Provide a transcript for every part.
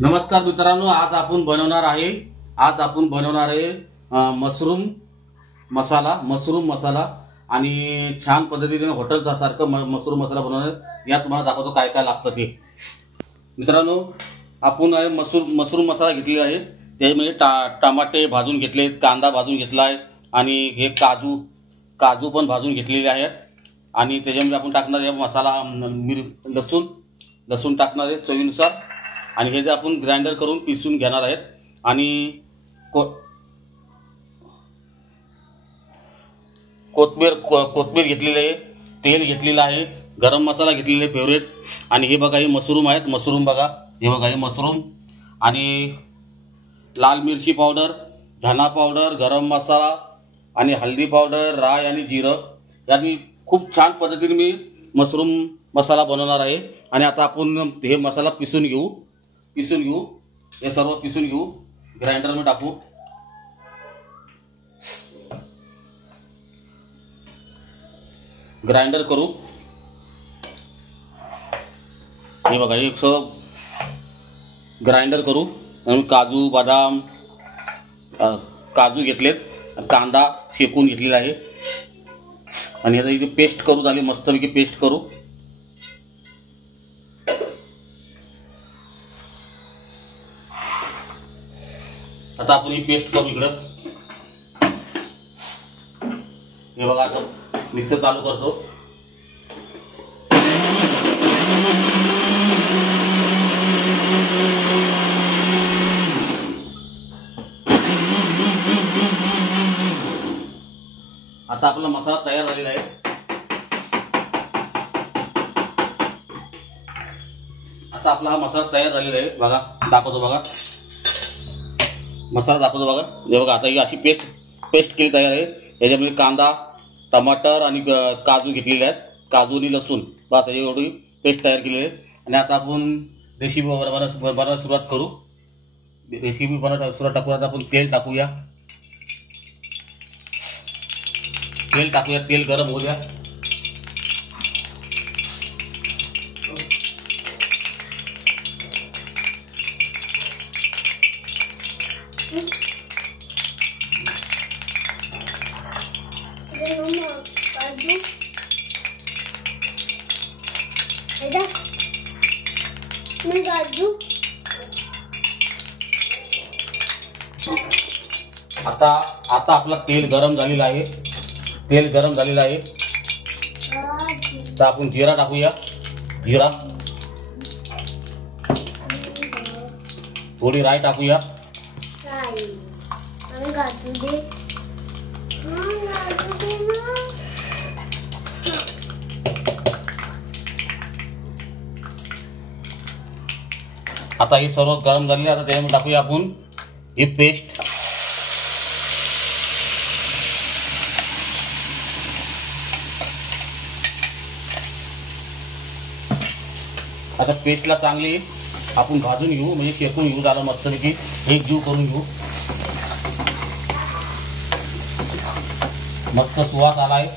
नमस्कार मित्रांनो, आज आपण बनवणार आहे मशरूम मसाला आणि छान पद्धतीने हॉटेलचा सारखं मशरूम मसाला बनवणार. या तुम्हाला दाखवतो काय काय लागतं ते. मित्रांनो, आपण मशरूम मसाला घेतलेला आहे. त्यामध्ये टमाटे भाजून घेतलेत, कांदा भाजून घेतलाय आणि हे काजू पण भाजून घेतलेले आहेत. आणि त्याच्यामध्ये आपण टाकणार आहे मसाला, लसूण टाकणार आहे चवीनुसार. आणि हे जे आपण ग्राइंडर करून पिसून घेणार आहेत. आणि कोथिंबीर घेतलेली आहे, तेल घेतलेलं आहे, गरम मसाला घेतलेला आहे फेवरेट. आणि हे बघा, हे मशरूम आहेत. मशरूम बघा, हे बघा, हे मशरूम आणि लाल मिरची पावडर, धना पावडर, गरम मसाला आणि हळदी पावडर, राई आणि जिरं यांनी खूप छान पद्धतीने मी मशरूम मसाला बनवणार आहे. आणि आता आपण हे मसाला पिसून घेऊ. हे सर्व पिसून घेऊ, ग्राइंडर में टाकू. ग्राइंडर करू. हे बघा, एक सर्व ग्राइंडर करू. आणि काजू बदाम घेतलेत, कांदा शेकून घेतलेला आहे. आणि याचा इथे पेस्ट करू, झाली मस्तपैकी पेस्ट करू. आता आपण ही पेस्ट करू इकडं. हे बघा, आता मिक्सर चालू करतो. आता आपला मसाला तयार झालेला आहे. आता आपला हा मसाला तयार झालेला आहे. बघा, दाखवतो बघा, मसाला दाखवतो बघा. हे बघा, आता ही अशी पेस्ट केली तयार आहे. याच्यामध्ये कांदा, टमाटर आणि काजू घेतलेले आहेत, काजू आणि लसूण, बस एवढी पेस्ट तयार केलेली आहे. आणि आता आपण रेसिपी बनवायला सुरुवात करू. आता आपण तेल टाकूया. तेल गरम होऊ द्या. आता आपला तेल गरम झालेला आहे. तर आपण जिरा टाकूया. थोडी राई टाकूया. आता हे सर्व गरम झालेले. आता त्यामध्ये टाकूया आपण ही पेस्ट. आता पेस्टला चांगली आपण भाजून घेऊ, म्हणजे शेकून घेऊ. झालं मस्तपैकी एक जीव करून घेऊ. मस्त सुवास आलाय.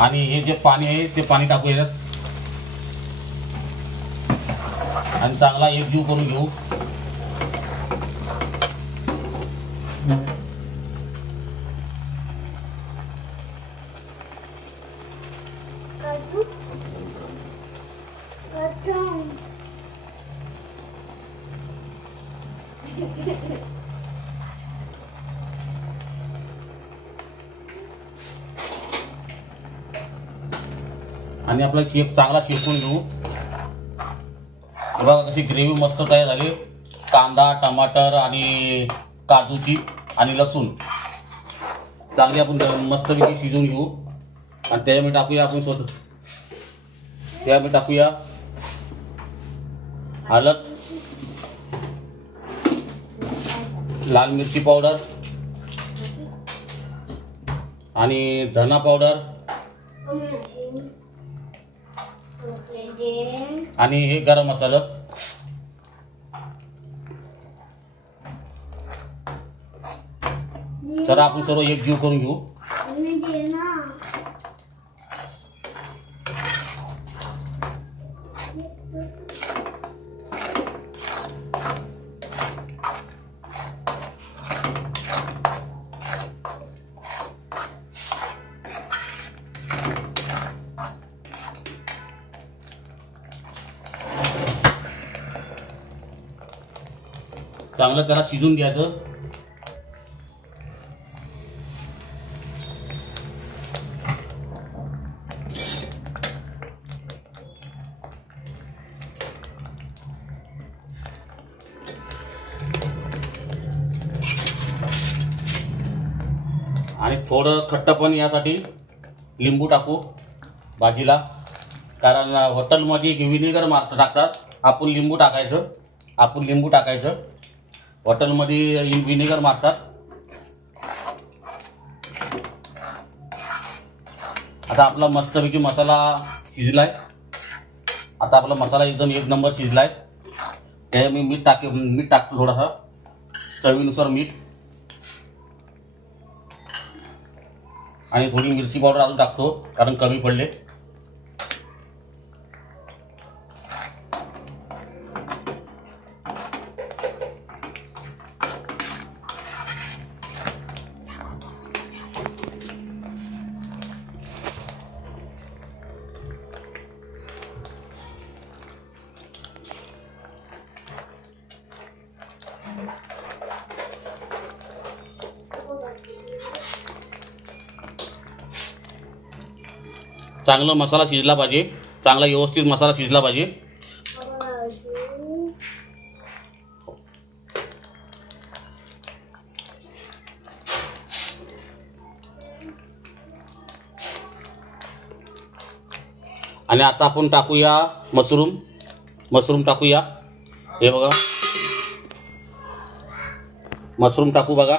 आणि हे जे पाणी आहे ते पाणी टाकूया आणि चांगला एकजीव करून घेऊ. आणि आपला चांगला शेकून घेऊ. बघा कशी ग्रेव्ही मस्त तयार झाली. कांदा, टमाटर आणि काजूची आणि लसूण चांगली आपण मस्तपैकी शिजवून घेऊ. आणि त्याच्यामध्ये टाकूया आपण त्यामध्ये टाकूया हळद, लाल मिरची पावडर आणि धना पावडर आणि हे गरम मसाला चला आपण सर्व एकजीव करून घेऊ. चांगलं त्याला शिजून घ्यायचं. आणि थोडं खट्टपण यासाठी लिंबू टाकू भाजीला, कारण हॉटेलमध्ये व्हिनेगर टाकतात, आपण लिंबू टाकायचं. हॉटेलमध्ये व्हिनेगर मारतात. आता आपला मस्तपैकी मसाला शिजलाय. आता आपला मसाला एकदम एक नंबर शिजलाय. त्यात मी मीठ टाकतो थोडासा, चवीनुसार मीठ, आणि थोडी मिरची पावडर अजून टाकतो कारण कमी पडले. चांगला मसाला शिजला पाहिजे, चांगला व्यवस्थित मसाला शिजला पाहिजे. आणि आता आपण टाकूया मशरूम टाकूया. हे बघा, मशरूम टाकू बघा.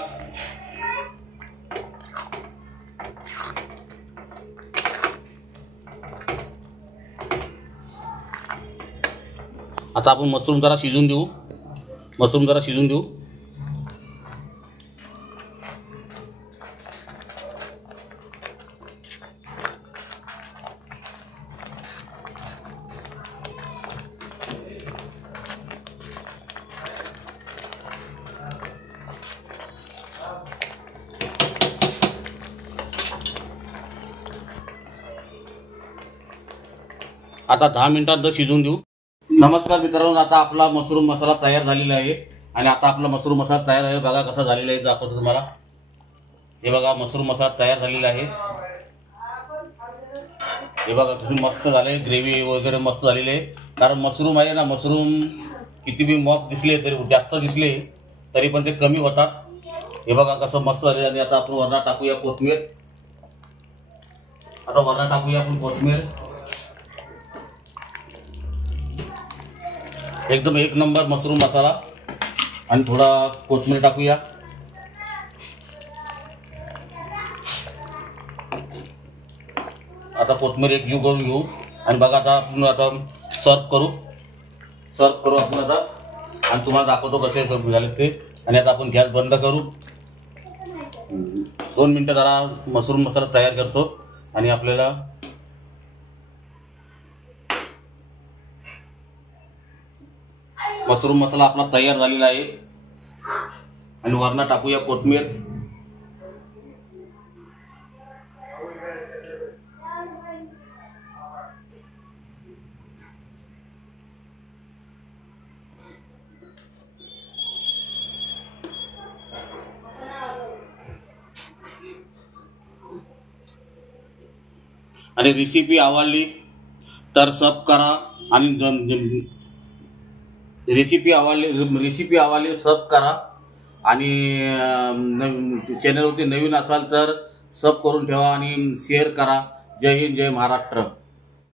आता आपण मशरूम जरा शिजून देऊ. आता 10 मिनिटात शिजून देऊ. नमस्कार मित्रांनो, आता आपला मशरूम मसाला तयार झालेला आहे. आणि आता आपला मशरूम मसाला तयार आहे. बघा कसा झालेला आहे, दाखवतो तुम्हाला. हे बघा, मशरूम मसाला तयार झालेला आहे. हे बघा किती मस्त झाले, ग्रेव्ही वगैरे मस्त झालेली आहे. कारण मशरूम आहे ना, मशरूम किती बी मॉप दिसले तरी, जास्त दिसले तरी पण ते कमी होतात. हे बघा कसं मस्त झाले. आणि आता आपण वरणात टाकूया कोथिंबीर. एकदम एक नंबर मशरूम मसाला. आणि थोडा कोथिंबीर टाकूया. आता कोथिंबीर एक जीव करून घेऊ. आणि बघा आता आपण सर्व करू आपण आता. आणि तुम्हाला दाखवतो कसे सर्व झाले ते. आणि आता आपण गॅस बंद करू. 2 मिनिटं जरा मशरूम मसाला तयार करतो. आणि आपल्याला मशरूम मसाला आपला तयार झालेला आहे. आणि वरणात टाकूया कोथिंबीर. आणि रेसिपी आवडली तर सब करा. आणि रेसिपी आवडली सब करा. आणि चॅनलवरती नवीन असाल तर सब करून ठेवा आणि शेअर करा. जय हिंद, जय महाराष्ट्र.